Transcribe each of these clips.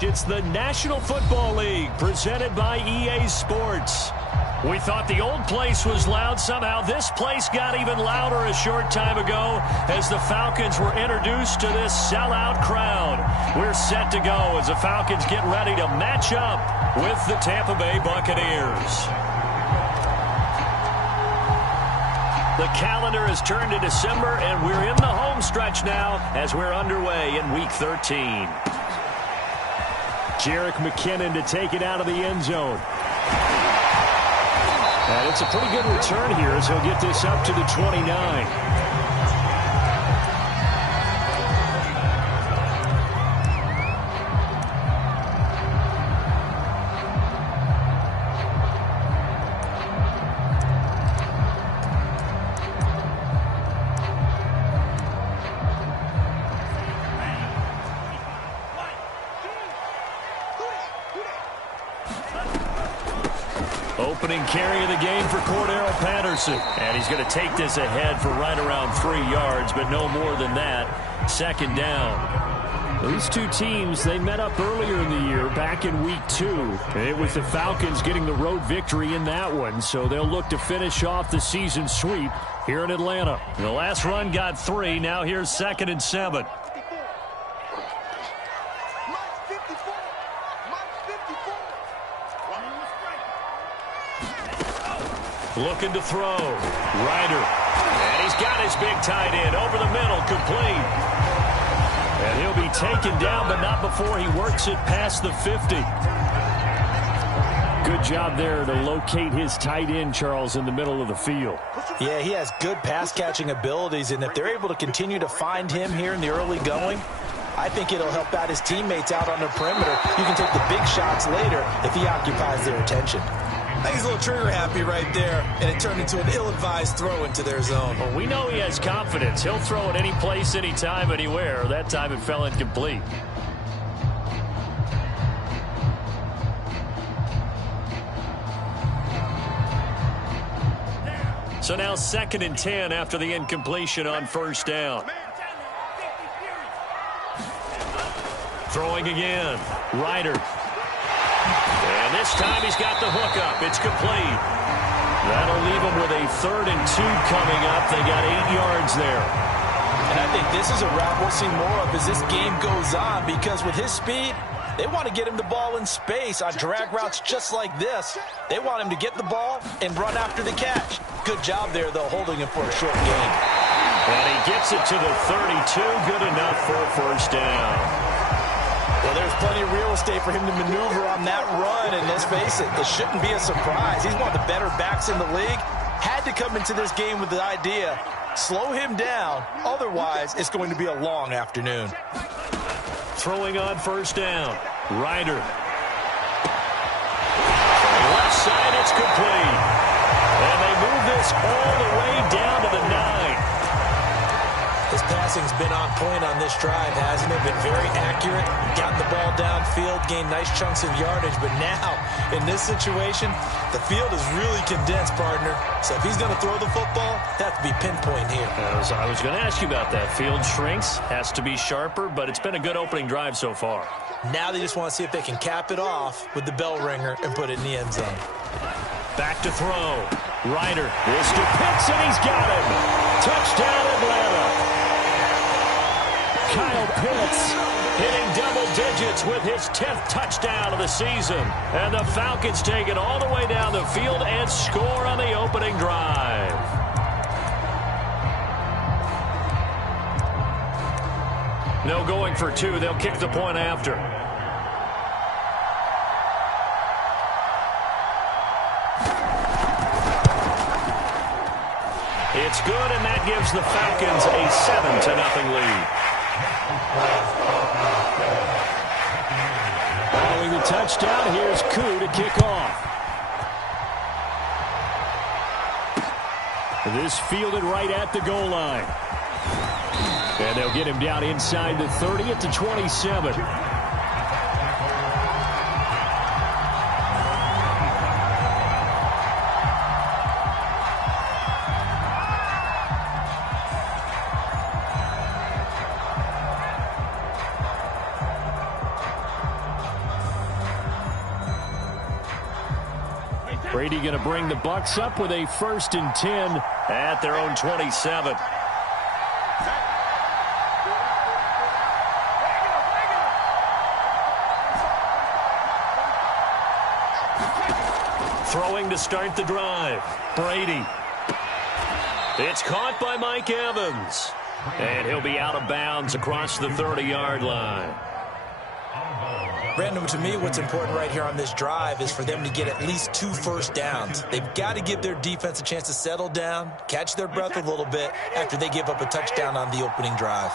It's the National Football League presented by EA Sports. We thought the old place was loud. Somehow this place got even louder a short time ago as the Falcons were introduced to this sellout crowd. We're set to go as the Falcons get ready to match up with the Tampa Bay Buccaneers. The calendar has turned to December, and we're in the home stretch now as we're underway in Week 13. Jerick McKinnon to take it out of the end zone. And it's a pretty good return here as he'll get this up to the 29. Opening carry of the game for Cordero Patterson. And he's going to take this ahead for right around 3 yards, but no more than that. Second down. These two teams, they met up earlier in the year, back in Week 2. It was the Falcons getting the road victory in that one, so they'll look to finish off the season sweep here in Atlanta. The last run got 3. Now here's 2nd and 7. Looking to throw. Ryder. And he's got his big tight end over the middle, complete. And he'll be taken down, but not before he works it past the 50. Good job there to locate his tight end, Charles, in the middle of the field. Yeah, he has good pass-catching abilities, and if they're able to continue to find him here in the early going, I think it'll help out his teammates out on the perimeter. You can take the big shots later if he occupies their attention. I think he's a little trigger happy right there, and it turned into an ill-advised throw into their zone. Well, we know he has confidence. He'll throw it any place, anytime, anywhere. That time it fell incomplete. So now 2nd and 10 after the incompletion on first down. Throwing again. Ryder. And this time he's got the hook up. It's complete. That'll leave him with a 3rd and 2 coming up. They got 8 yards there. And I think this is a route we'll see more of as this game goes on, because with his speed, they want to get him the ball in space on drag routes just like this. They want him to get the ball and run after the catch. Good job there, though, holding him for a short gain. And he gets it to the 32. Good enough for a first down. Well, there's plenty of real estate for him to maneuver on that run, and let's face it, it shouldn't be a surprise. He's one of the better backs in the league. Had to come into this game with the idea, slow him down, otherwise it's going to be a long afternoon. Throwing on first down, Ryder. From the left side, it's complete. And they move this all the way down to the 9. His passing's been on point on this drive, hasn't it? Been very accurate, gotten the ball downfield, gained nice chunks of yardage. But now, in this situation, the field is really condensed, partner. So if he's going to throw the football, that has to be pinpoint here. I was going to ask you about that. Field shrinks, has to be sharper, but it's been a good opening drive so far. Now they just want to see if they can cap it off with the bell ringer and put it in the end zone. Back to throw. Ryder. This to Pitts, and he's got him. Touchdown, Atlanta. Kyle Pitts hitting double digits with his 10th touchdown of the season. And the Falcons take it all the way down the field and score on the opening drive. No going for 2. They'll kick the point after. It's good, and that gives the Falcons a 7-0 lead. Following the touchdown, here's Koo to kick off. This fielded right at the goal line. And they'll get him down inside the 30 at the 27. Brady going to bring the Bucs up with a 1st and 10 at their own 27. Throwing to start the drive. Brady. It's caught by Mike Evans. And he'll be out of bounds across the 30-yard line. Brandon, to me, what's important right here on this drive is for them to get at least 2 first downs. They've got to give their defense a chance to settle down, catch their breath a little bit after they give up a touchdown on the opening drive.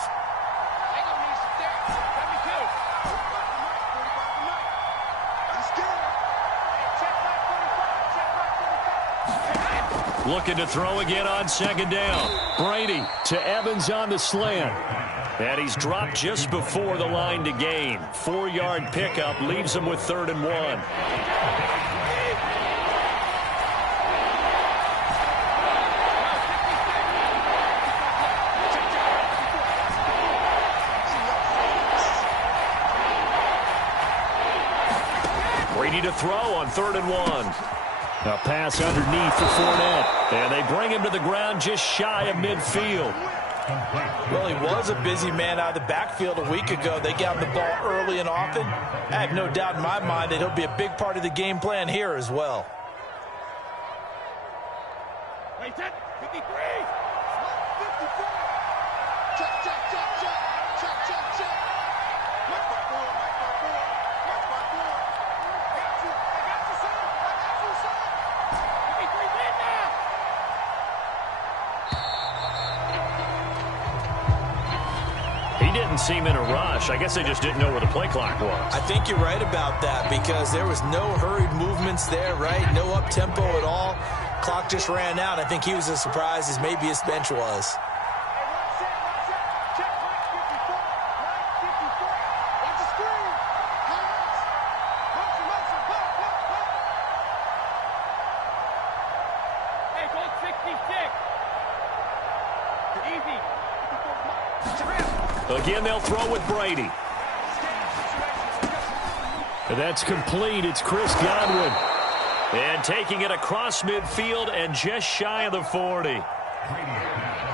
Looking to throw again on 2nd down. Brady to Evans on the slant. And he's dropped just before the line to gain. 4-yard pickup leaves him with 3rd and 1. Brady to throw on 3rd and 1. A pass underneath for Fournette. And they bring him to the ground just shy of midfield. Well, he was a busy man out of the backfield a week ago. They got him the ball early and often. I have no doubt in my mind that he'll be a big part of the game plan here as well. Wait, 53. 54. Check, check, check, check. Check, check, check. Watch my board, watch my board. Watch my board. I got you, son. I got you, son. 53, win now. He didn't seem in a rush. I guess they just didn't know where the play clock was. I think you're right about that because there was no hurried movements there, right? No up-tempo at all. Clock just ran out. I think he was as surprised as maybe his bench was. Again, they'll throw with Brady. And that's complete. It's Chris Godwin. And taking it across midfield and just shy of the 40.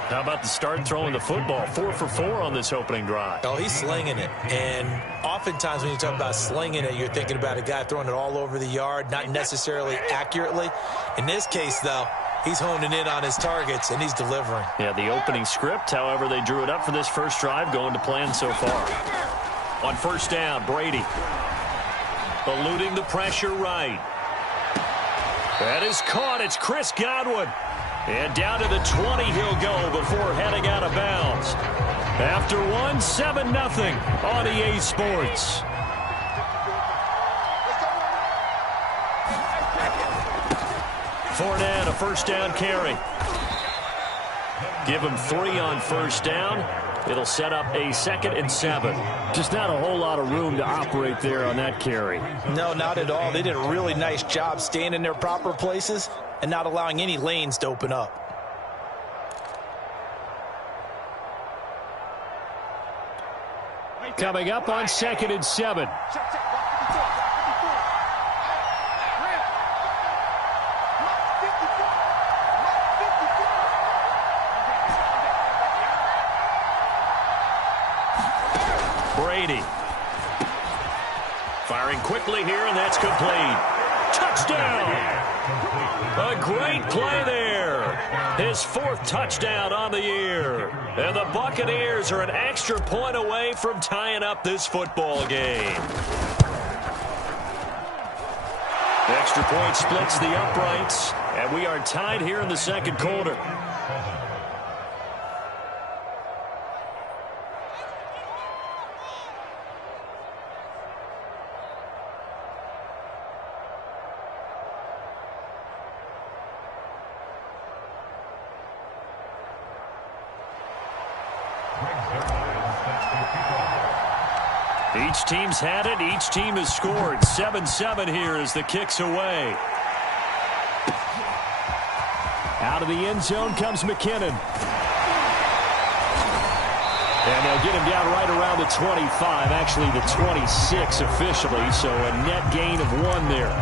How about the start throwing the football? 4 for 4 on this opening drive. Oh, he's slinging it. And oftentimes when you talk about slinging it, you're thinking about a guy throwing it all over the yard, not necessarily accurately. In this case, though, he's honing in on his targets, and he's delivering. Yeah, the opening script, however, they drew it up for this first drive, going to plan so far. On 1st down, Brady. Eluding the pressure right. That is caught. It's Chris Godwin. And down to the 20 he'll go before heading out of bounds. After 7-0 on EA Sports. Fournette, a 1st down carry. Give him 3 on 1st down. It'll set up a 2nd and 7. Just not a whole lot of room to operate there on that carry. No, not at all. They did a really nice job staying in their proper places and not allowing any lanes to open up. Coming up on 2nd and 7. Brady. Firing quickly here, and that's complete. Touchdown! A great play there. His 4th touchdown on the year. And the Buccaneers are an extra point away from tying up this football game. The extra point splits the uprights, and we are tied here in the 2nd quarter. Each team's had it. Each team has scored. 7-7 here as the kick's away. Out of the end zone comes McKinnon. And they'll get him down right around the 25, actually the 26 officially, so a net gain of 1 there.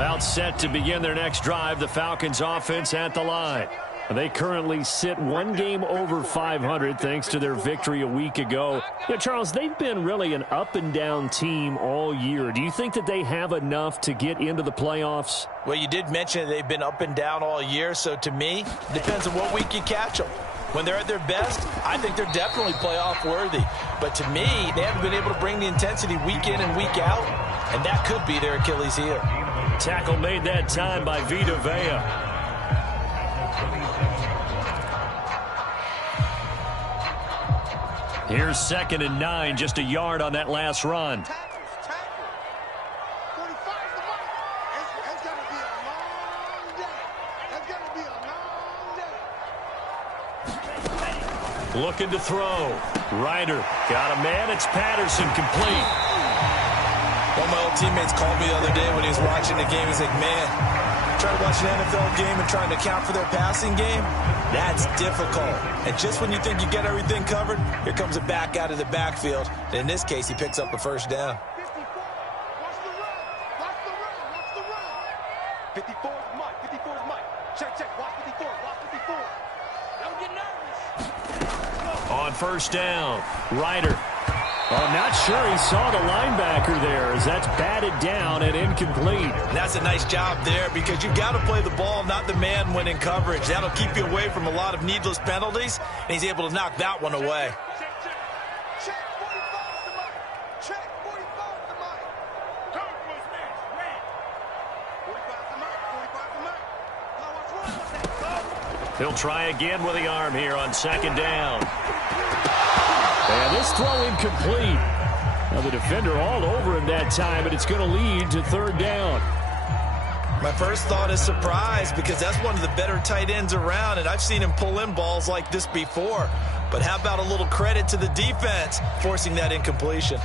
About set to begin their next drive, the Falcons offense at the line. They currently sit one game over 500 thanks to their victory a week ago. Yeah, Charles, they've been really an up-and-down team all year. Do you think that they have enough to get into the playoffs? Well, you did mention they've been up and down all year, so to me, it depends on what week you catch them. When they're at their best, I think they're definitely playoff worthy. But to me, they haven't been able to bring the intensity week in and week out, and that could be their Achilles heel. Tackle made that time by Vita Vea. Here's 2nd and 9, just a yard on that last run. Tackle. 45's the mark. It's going to be a long day. It's going to be a long day. Looking to throw. Ryder got a man. It's Patterson, complete. One of my old teammates called me the other day when he was watching the game. He's like, man, trying to watch an NFL game and trying to account for their passing game, that's difficult. And just when you think you get everything covered, here comes a back out of the backfield. And in this case, he picks up a first down. 54. Watch the run. Watch the run. Watch the run. 54 is Mike. 54 is Mike. Check. Watch 54. Watch 54. Don't get nervous. On first down, Ryder. Oh, not sure he saw the linebacker there as that's batted down and incomplete. And that's a nice job there because you've got to play the ball, not the man when in coverage. That'll keep you away from a lot of needless penalties, and he's able to knock that one away. Check. 45's the Mike. Check. 45's the Mike. Come was next. Red. 45's the Mike. 45's the Mike. Now watch one. He'll try again with the arm here on 2nd down. And this throw incomplete. Now the defender all over him that time, but it's going to lead to 3rd down. My first thought is surprise because that's one of the better tight ends around, and I've seen him pull in balls like this before. But how about a little credit to the defense forcing that incompletion?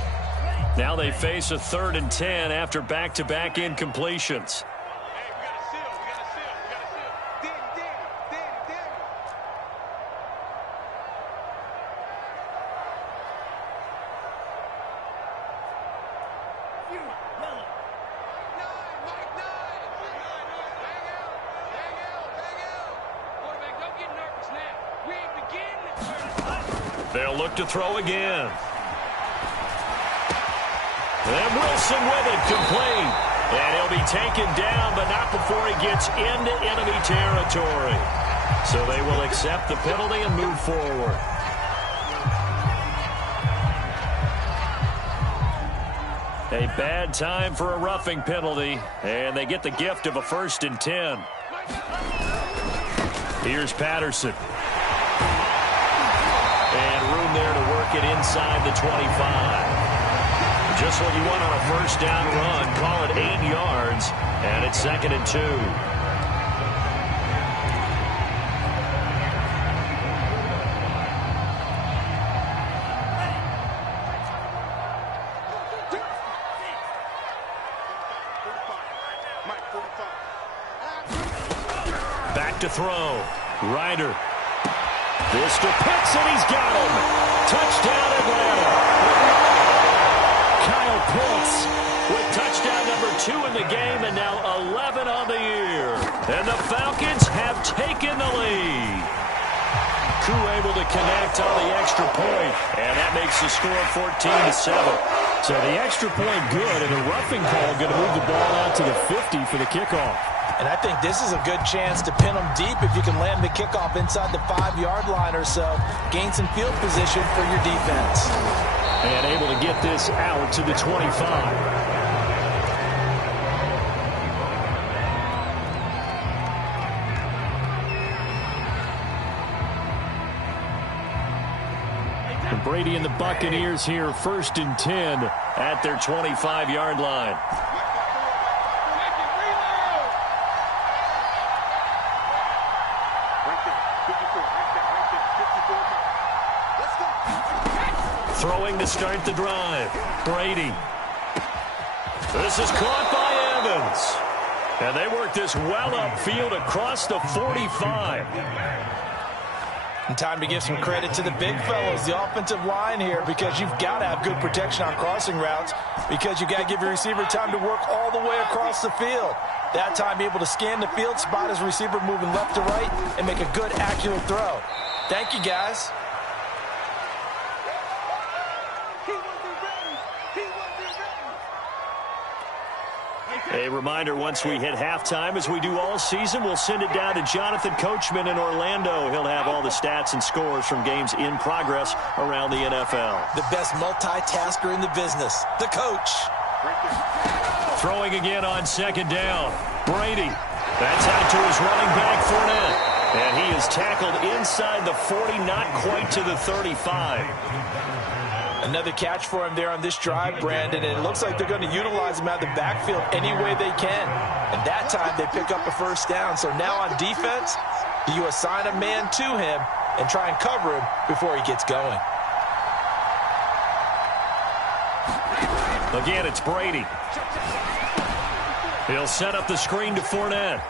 Now they face a 3rd and 10 after back-to-back incompletions. They'll look to throw again. And Wilson with it, complete. And he'll be taken down, but not before he gets into enemy territory. So they will accept the penalty and move forward. A bad time for a roughing penalty, and they get the gift of a 1st and 10. Here's Patterson. And room there to work it inside the 25. Just what you want on a first down run. Call it 8 yards, and it's 2nd and 2. Back to throw. Ryder. This to Pitts, and he's got him. Touchdown, Atlanta. Kyle Pitts with touchdown number 2 in the game, and now 11 on the year. And the Falcons have taken the lead. Koo able to connect on the extra point, and that makes the score 14-7. So the extra point good, and a roughing call going to move the ball out to the 50 for the kickoff. And I think this is a good chance to pin them deep if you can land the kickoff inside the 5-yard line or so. Gain some field position for your defense. And able to get this out to the 25. And Brady and the Buccaneers here, 1st and 10 at their 25-yard line. Throwing to start the drive. Brady. This is caught by Evans. And they work this well upfield across the 45. And time to give some credit to the big fellows, the offensive line here, because you've got to have good protection on crossing routes, because you've got to give your receiver time to work all the way across the field. That time, be able to scan the field, spot his receiver moving left to right, and make a good, accurate throw. Thank you, guys. A reminder, once we hit halftime, as we do all season, we'll send it down to Jonathan Coachman in Orlando. He'll have all the stats and scores from games in progress around the NFL. The best multitasker in the business, the coach. Throwing again on second down. Brady. That's out to his running back, Fournette. And he is tackled inside the 40, not quite to the 35. Another catch for him there on this drive, Brandon, and it looks like they're going to utilize him out of the backfield any way they can. And that time they pick up a first down. So now on defense, you assign a man to him and try and cover him before he gets going. Again, it's Brady. He'll set up the screen to Fournette.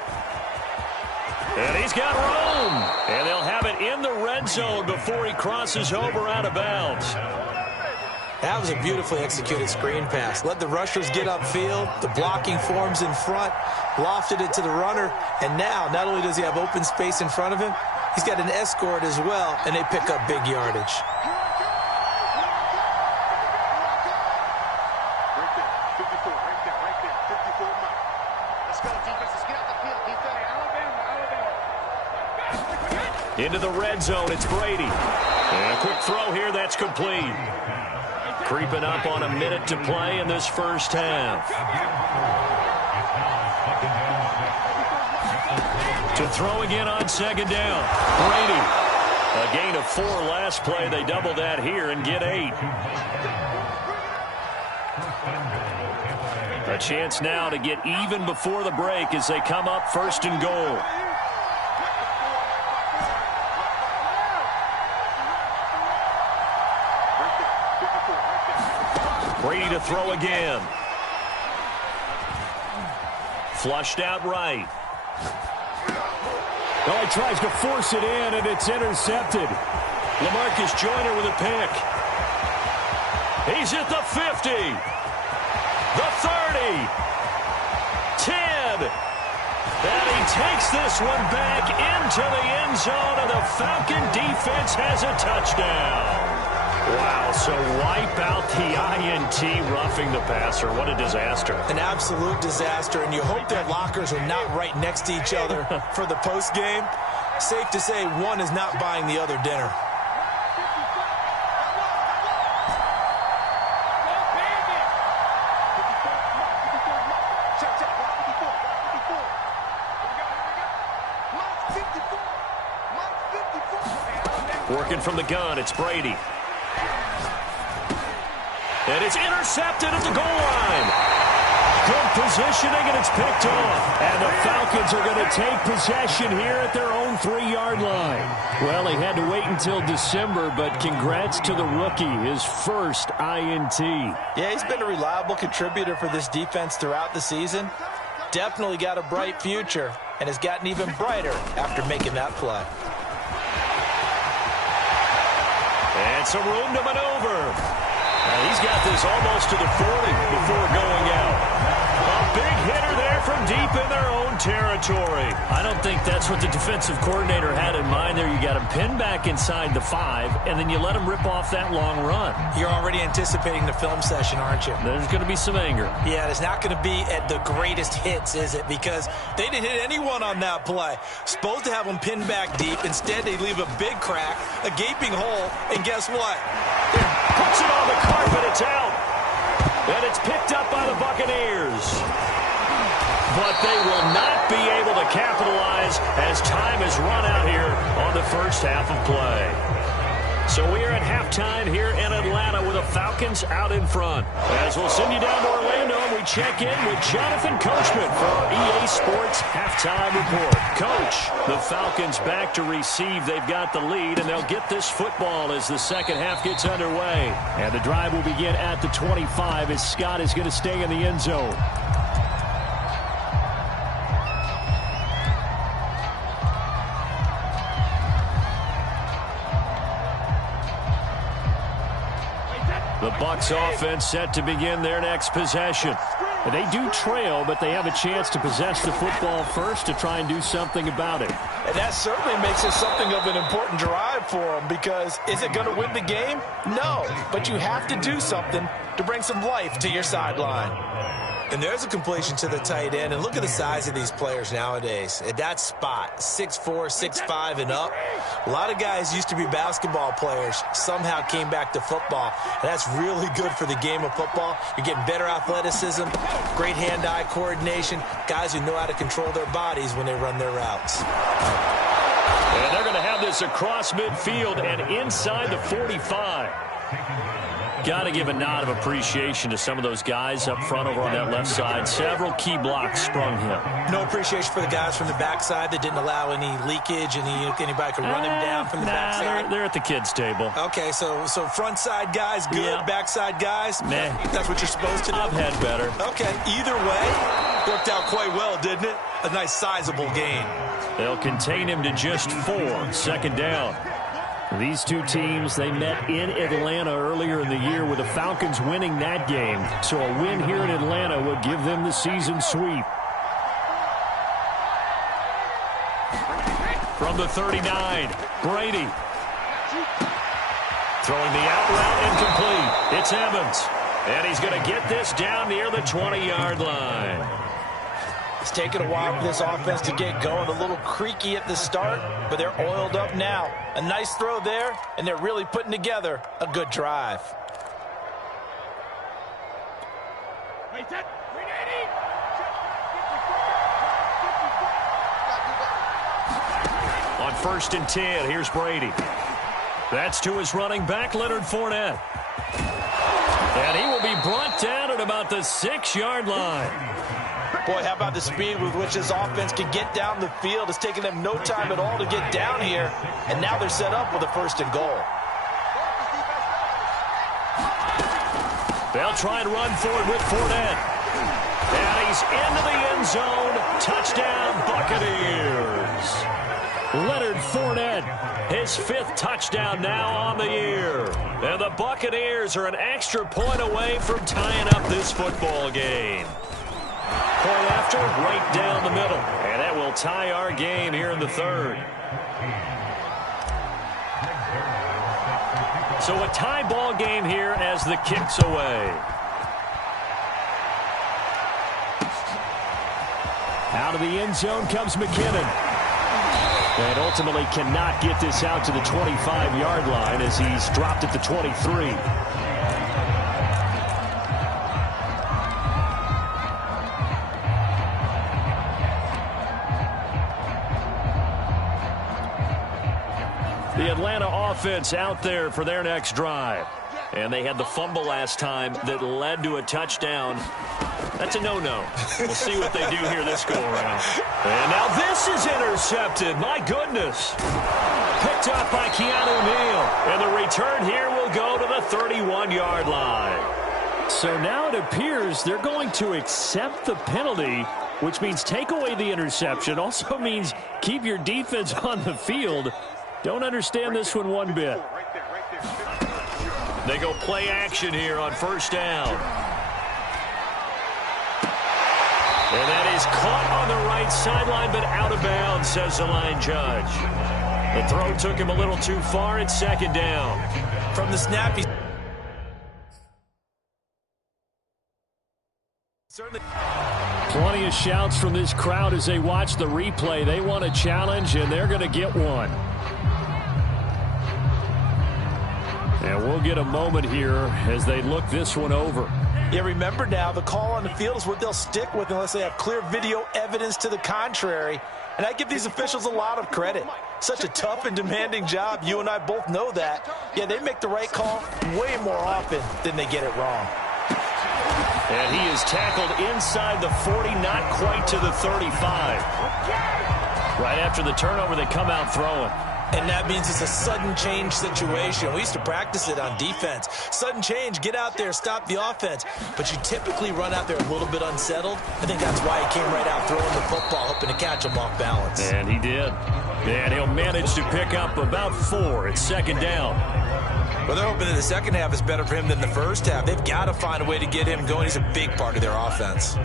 And he's got room. And they'll have it in the red zone before he crosses over out of bounds. That was a beautifully executed screen pass. Let the rushers get upfield. The blocking forms in front. Lofted it to the runner. And now, not only does he have open space in front of him, he's got an escort as well, and they pick up big yardage. Into the red zone, it's Brady. And a quick throw here, that's complete. Creeping up on a minute to play in this first half. To throw again on second down. Brady. A gain of 4 last play. They double that here and get 8. A chance now to get even before the break as they come up first and goal. Brady to throw again. Flushed out right. Well, he tries to force it in, and it's intercepted. LaMarcus Joyner with a pick. He's at the 50. The 30. 10. And he takes this one back into the end zone, and the Falcon defense has a touchdown. Wow, so wipe out the INT, roughing the passer. What a disaster. An absolute disaster, and you hope their lockers are not right next to each other for the postgame. Safe to say one is not buying the other dinner. Working from the gun, it's Brady. And it's intercepted at the goal line. Good positioning, and it's picked off. And the Falcons are going to take possession here at their own 3-yard line. Well, he had to wait until December, but congrats to the rookie, his first INT. Yeah, he's been a reliable contributor for this defense throughout the season. Definitely got a bright future, and has gotten even brighter after making that play. And some room to maneuver. And he's got this almost to the 40 before going out. A big hitter there from deep in their own territory. I don't think that's what the defensive coordinator had in mind there. You got him pinned back inside the 5, and then you let him rip off that long run. You're already anticipating the film session, aren't you? There's going to be some anger. Yeah, it's not going to be at the greatest hits, is it? Because they didn't hit anyone on that play. Supposed to have them pinned back deep. Instead, they leave a big crack, a gaping hole, and guess what? Puts it on the carpet, it's out. And it's picked up by the Buccaneers. But they will not be able to capitalize as time has run out here on the first half of play. So we are at halftime here in Atlanta with the Falcons out in front. As we'll send you down to Orlando, and we check in with Jonathan Coachman for our EA Sports Halftime Report. Coach, the Falcons back to receive. They've got the lead, and they'll get this football as the second half gets underway. And the drive will begin at the 25 as Scott is going to stay in the end zone. The Bucs offense set to begin their next possession. They do trail, but they have a chance to possess the football first to try and do something about it. And that certainly makes it something of an important drive for them, because is it going to win the game? No, but you have to do something to bring some life to your sideline. And there's a completion to the tight end. And look at the size of these players nowadays. At that spot, 6'4", 6'5", and up. A lot of guys used to be basketball players, somehow came back to football. And that's really good for the game of football. You're getting better athleticism, great hand-eye coordination, guys who know how to control their bodies when they run their routes. And they're going to have this across midfield and inside the 45. Got to give a nod of appreciation to some of those guys up front over on that left side. Several key blocks sprung him. No appreciation for the guys from the backside that didn't allow any leakage, and anybody could run him down from the backside. They're at the kids' table. Okay, so front side guys good, Yeah. backside guys, Meh. That's what you're supposed to do. I've had better. Okay, either way, worked out quite well, didn't it? A nice sizable gain. They'll contain him to just 4. Second down. These two teams, they met in Atlanta earlier in the year with the Falcons winning that game. So a win here in Atlanta would give them the season sweep. From the 39, Brady. Throwing the out route incomplete. It's Evans. And he's going to get this down near the 20-yard line. It's taken a while for this offense to get going. A little creaky at the start, but they're oiled up now. A nice throw there, and they're really putting together a good drive. On 1st and 10, here's Brady. That's to his running back, Leonard Fournette. And he will be brought down at about the 6-yard line. Boy, how about the speed with which this offense can get down the field? It's taken them no time at all to get down here, and now they're set up with a 1st and goal. They'll try and run forward with Fournette. And he's into the end zone. Touchdown, Buccaneers. Leonard Fournette, his 5th touchdown now on the year. And the Buccaneers are an extra point away from tying up this football game. Point after, right down the middle. And that will tie our game here in the 3rd. So a tie ball game here as the kick's away. Out of the end zone comes McKinnon. And ultimately cannot get this out to the 25-yard line as he's dropped at the 23. The Atlanta offense out there for their next drive. And they had the fumble last time that led to a touchdown. That's a no-no. We'll see what they do here this go-around. And now this is intercepted. My goodness. Picked up by Keanu Neal. And the return here will go to the 31-yard line. So now it appears they're going to accept the penalty, which means take away the interception. Also means keep your defense on the field. Don't understand this one bit. They go play action here on 1st down. And that is caught on the right sideline, but out of bounds, says the line judge. The throw took him a little too far. It's 2nd down. From the snap, he's certainly... Plenty of shouts from this crowd as they watch the replay. They want a challenge, and they're going to get one. And we'll get a moment here as they look this one over. Yeah, remember now, the call on the field is what they'll stick with unless they have clear video evidence to the contrary. And I give these officials a lot of credit. Such a tough and demanding job. You and I both know that. Yeah, they make the right call way more often than they get it wrong. And he is tackled inside the 40, not quite to the 35. Right after the turnover, they come out throwing. And that means it's a sudden change situation. We used to practice it on defense. Sudden change, get out there, stop the offense. But you typically run out there a little bit unsettled. I think that's why he came right out throwing the football, hoping to catch him off balance. And he did. And he'll manage to pick up about 4 at 2nd down. Well, they're hoping that the second half is better for him than the first half. They've got to find a way to get him going. He's a big part of their offense.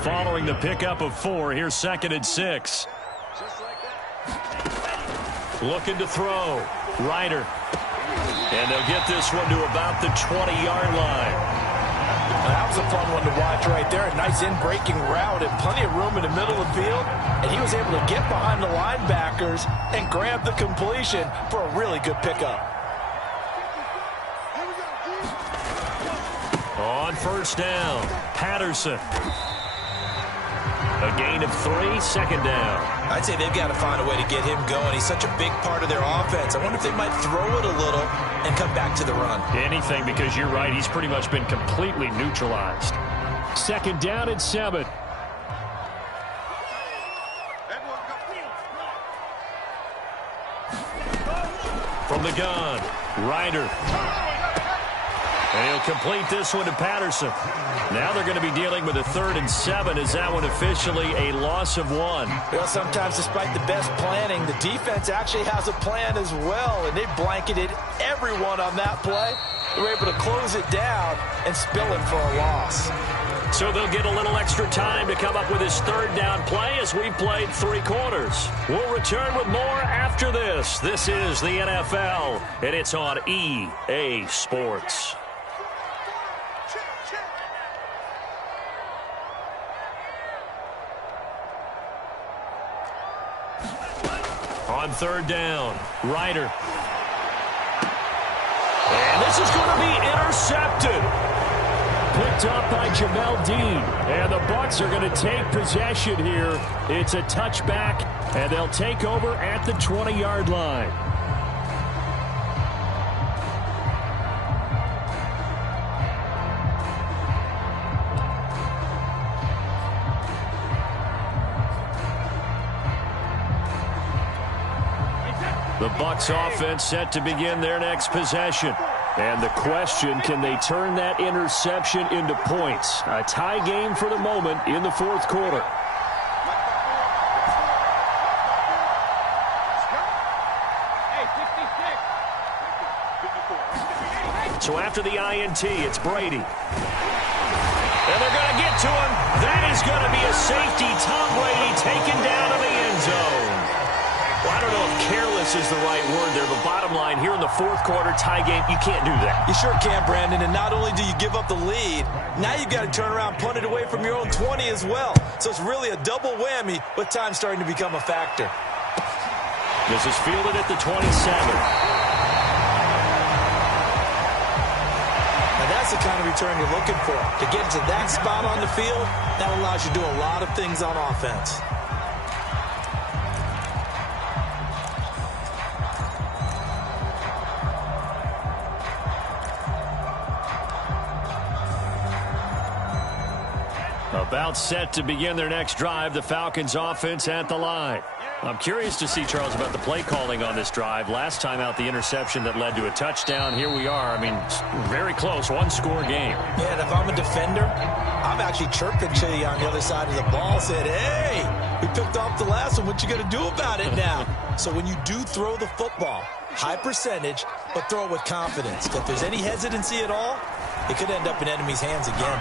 Following the pickup of 4, here's 2nd and 6. Looking to throw. Ryder. And they'll get this one to about the 20-yard line. That was a fun one to watch right there. A nice in-breaking route and plenty of room in the middle of the field. And he was able to get behind the linebackers and grab the completion for a really good pickup. On first down, Patterson. A gain of 3, 2nd down. I'd say they've got to find a way to get him going. He's such a big part of their offense. I wonder if they might throw it a little and come back to the run. Anything, because you're right. He's pretty much been completely neutralized. 2nd down and 7. From the gun, Ryder. And he'll complete this one to Patterson. Now they're going to be dealing with a 3rd and 7. Is that one officially a loss of 1? Well, sometimes despite the best planning, the defense actually has a plan as well, and they blanketed everyone on that play. They were able to close it down and spill it for a loss. So they'll get a little extra time to come up with his 3rd down play as we played 3 quarters. We'll return with more after this. This is the NFL, and it's on EA Sports. On 3rd down, Ryder. And this is going to be intercepted. Picked up by Jamel Dean. And the Bucs are going to take possession here. It's a touchback, and they'll take over at the 20-yard line. The Bucs offense set to begin their next possession. And the question, can they turn that interception into points? A tie game for the moment in the 4th quarter. So after the INT, it's Brady. And they're going to get to him. That is going to be a safety. Tom Brady taken down to the end zone. Well, I don't know if careless is the right word there, but bottom line, here in the 4th quarter, tie game, you can't do that. You sure can, Brandon, and not only do you give up the lead, now you've got to turn around, punt it away from your own 20 as well. So it's really a double whammy with time starting to become a factor. This is fielded at the 27. Now that's the kind of return you're looking for. To get to that spot on the field, that allows you to do a lot of things on offense. About set to begin their next drive, the Falcons offense at the line. I'm curious to see, Charles, about the play calling on this drive. Last time out, the interception that led to a touchdown. Here we are. I mean, very close, 1-score game. Yeah, and if I'm a defender, I'm actually chirping to you on the other side of the ball, said, hey, we picked off the last one. What you going to do about it now? So when you do throw the football, high percentage, but throw it with confidence. If there's any hesitancy at all, it could end up in enemy's hands again.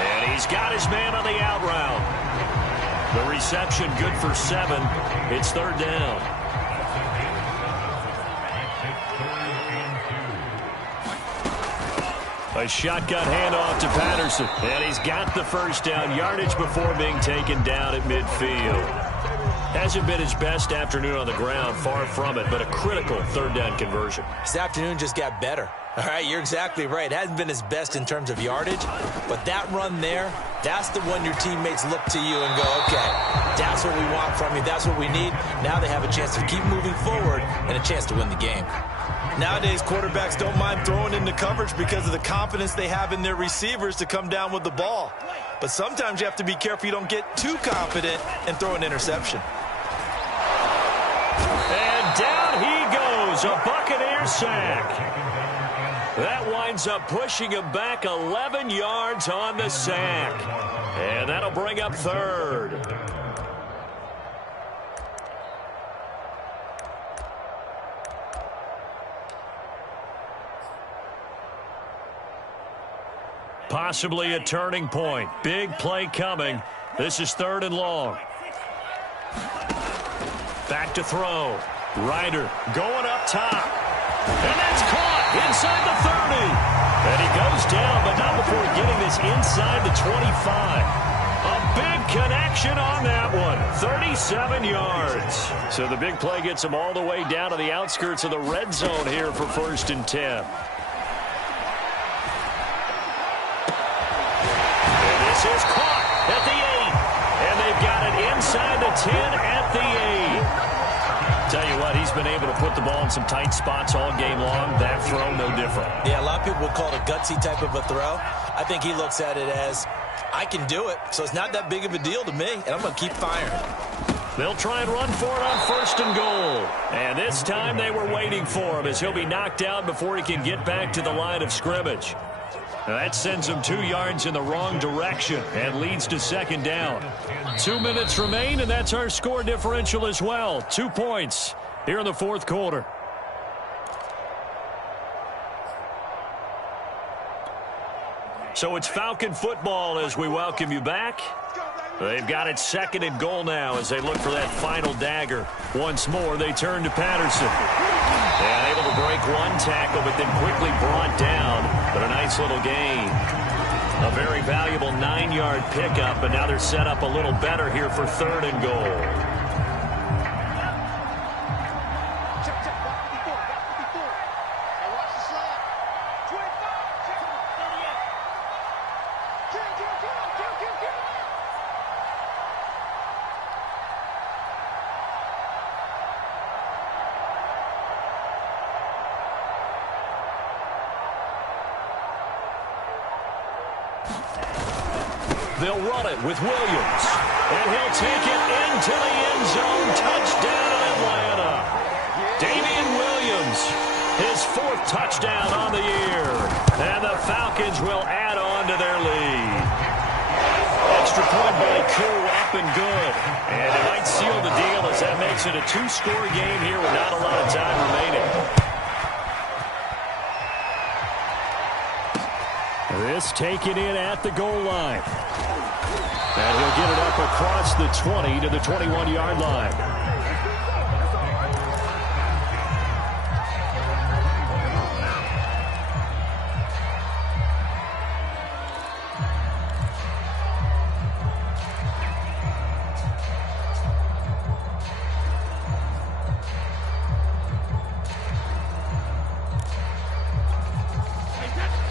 And he's got his man on the out route. The reception good for 7. It's 3rd down. A shotgun handoff to Patterson. And he's got the 1st down yardage before being taken down at midfield. Hasn't been his best afternoon on the ground, far from it, but a critical 3rd down conversion. His afternoon just got better. All right, you're exactly right. It hasn't been his best in terms of yardage, but that run there, that's the one your teammates look to you and go, okay, that's what we want from you. That's what we need. Now they have a chance to keep moving forward and a chance to win the game. Nowadays, quarterbacks don't mind throwing into coverage because of the confidence they have in their receivers to come down with the ball. But sometimes you have to be careful you don't get too confident and throw an interception. And down he goes, a Buccaneer sack. That winds up pushing him back 11 yards on the sack. And that'll bring up 3rd. Possibly a turning point. Big play coming. This is 3rd and long. Back to throw. Ryder going up top. And that's caught inside the 30. And he goes down, but not before getting this inside the 25. A big connection on that one. 37 yards. So the big play gets him all the way down to the outskirts of the red zone here for 1st and 10. And this is caught at the 8. And they've got it inside the 10 at the 8. Tell you what, he's been able to put the ball in some tight spots all game long. That throw, no different. Yeah, a lot of people would call it a gutsy type of a throw. I think he looks at it as, I can do it, so it's not that big of a deal to me, and I'm going to keep firing. They'll try and run for it on 1st and goal. And this time they were waiting for him as he'll be knocked out before he can get back to the line of scrimmage. That sends him 2 yards in the wrong direction and leads to 2nd down. 2 minutes remain, and that's our score differential as well. 2 points here in the 4th quarter. So it's Falcon football as we welcome you back. They've got it 2nd and goal now as they look for that final dagger. Once more, they turn to Patterson. And able to break one tackle, but then quickly brought down. But a nice little gain. A very valuable 9-yard pickup, but now they're set up a little better here for 3rd and goal. They'll run it with Williams. And he'll take it into the end zone. Touchdown, Atlanta. Damian Williams, his 4th touchdown on the year. And the Falcons will add on to their lead. Extra point by Koo, up and good. And it might seal the deal as that makes it a 2-score game here with not a lot of time remaining. This taken in at the goal line. And he'll get it up across the 20 to the 21-yard line.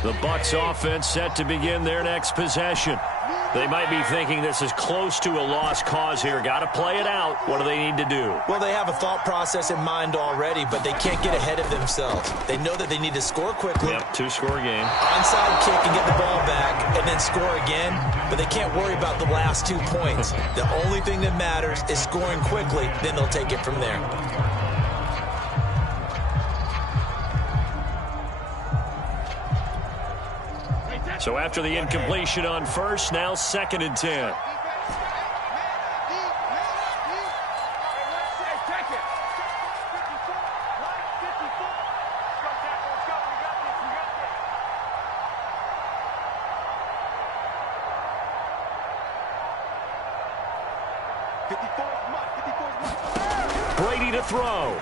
The Bucs offense set to begin their next possession. They might be thinking this is close to a lost cause here. Got to play it out. What do they need to do? Well, they have a thought process in mind already, but they can't get ahead of themselves. They know that they need to score quickly. Yep, 2-score game. Onside kick and get the ball back and then score again, but they can't worry about the last 2 points. The only thing that matters is scoring quickly, then they'll take it from there. So after the incompletion on 1st, now 2nd and 10. Brady to throw.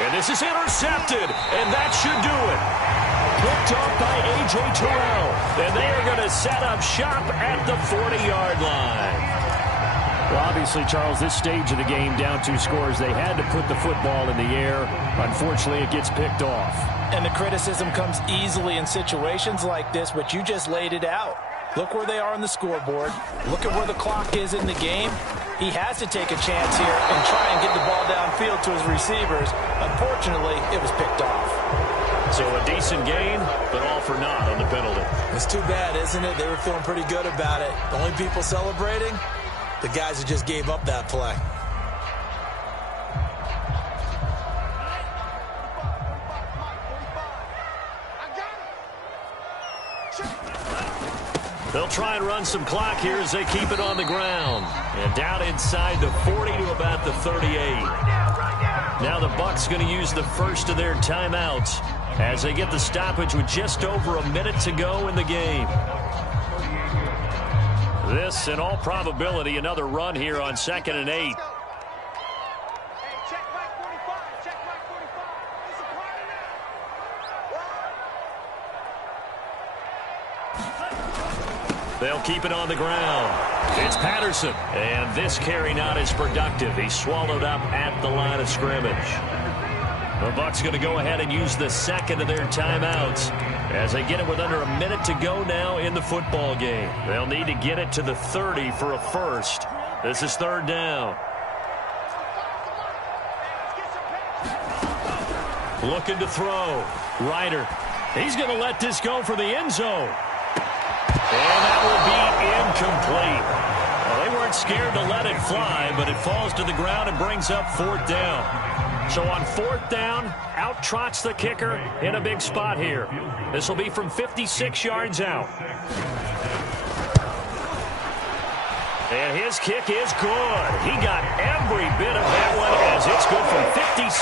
And this is intercepted, and that should do it. Picked off by A.J. Terrell. And they are going to set up shop at the 40-yard line. Well, obviously, Charles, this stage of the game, down 2 scores, they had to put the football in the air. Unfortunately, it gets picked off. And the criticism comes easily in situations like this, but you just laid it out. Look where they are on the scoreboard. Look at where the clock is in the game. He has to take a chance here and try and get the ball downfield to his receivers. Unfortunately, it was picked off. So a decent game, but all for naught on the penalty. It's too bad, isn't it? They were feeling pretty good about it. The only people celebrating, the guys who just gave up that play. They'll try and run some clock here as they keep it on the ground. And down inside the 40 to about the 38. Now the Bucs going to use the first of their timeouts as they get the stoppage with just over a minute to go in the game. This, in all probability, another run here on 2nd and 8. They'll keep it on the ground. It's Patterson. And this carry not as productive. He's swallowed up at the line of scrimmage. The Bucs going to go ahead and use the second of their timeouts as they get it with under a minute to go now in the football game. They'll need to get it to the 30 for a first. This is 3rd down. Looking to throw. Ryder. He's going to let this go for the end zone. And that will be incomplete. Well, they weren't scared to let it fly, but it falls to the ground and brings up 4th down. So on 4th down, out trots the kicker in a big spot here. This will be from 56 yards out. And his kick is good. He got every bit of that one as it's good from 56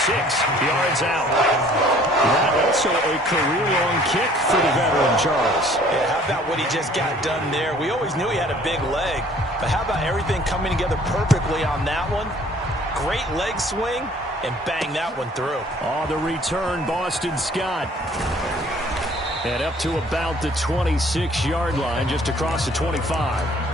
yards out. That also a career-long kick for the veteran, Charles. Yeah, how about what he just got done there? We always knew he had a big leg, but how about everything coming together perfectly on that one? Great leg swing, and bang that one through. On the return, Boston Scott. And up to about the 26-yard line, just across the 25.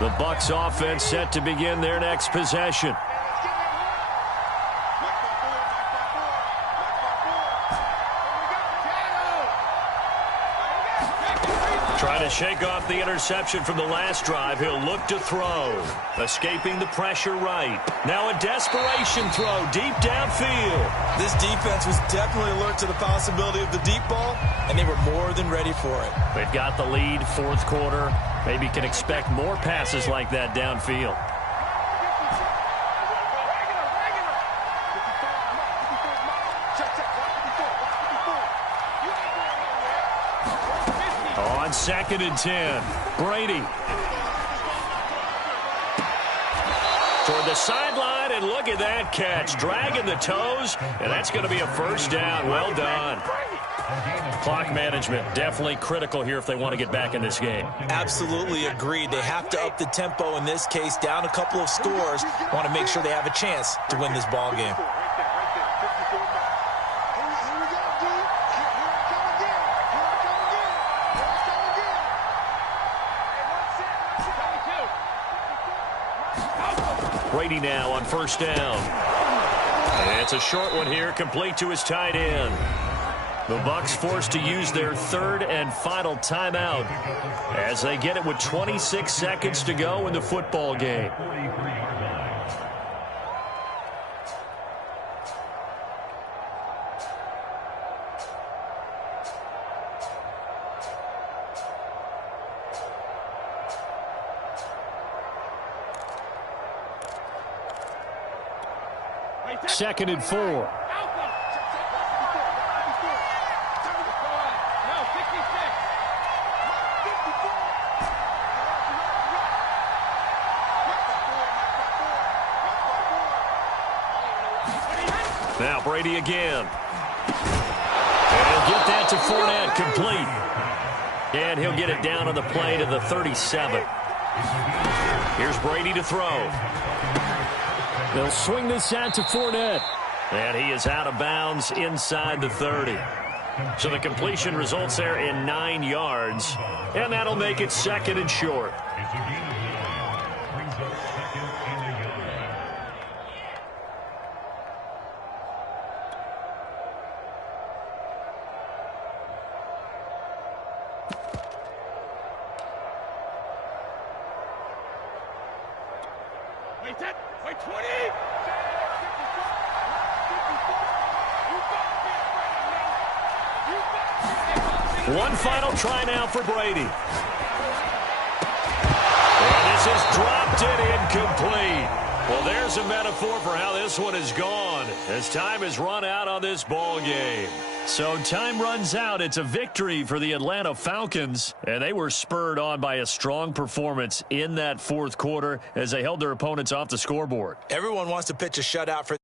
The Bucs offense set to begin their next possession. Trying to shake off the interception from the last drive. He'll look to throw. Escaping the pressure right. Now a desperation throw deep downfield. This defense was definitely alert to the possibility of the deep ball, and they were more than ready for it. They've got the lead, 4th quarter. Maybe can expect more passes like that downfield. On 2nd and 10, Brady. Toward the sideline, and look at that catch. Dragging the toes, and that's going to be a 1st down. Well done. Clock management definitely critical here if they want to get back in this game. Absolutely agreed. They have to up the tempo in this case, down a couple of scores. Want to make sure they have a chance to win this ball game. Brady now on 1st down. And it's a short one here, complete to his tight end. The Bucs forced to use their 3rd and final timeout as they get it with 26 seconds to go in the football game. Second and 4. Now Brady again. And he'll get that to Fournette, complete. And he'll get it down on the play to the 37. Here's Brady to throw. They'll swing this out to Fournette. And he is out of bounds inside the 30. So the completion results there in 9 yards. And that'll make it 2nd and short. Wait, 20! One final try now for Brady. And this is dropped and incomplete. Well, there's a metaphor for how this one is gone as time has run out on this ball game. So time runs out. It's a victory for the Atlanta Falcons, and they were spurred on by a strong performance in that fourth quarter as they held their opponents off the scoreboard. Everyone wants to pitch a shutout for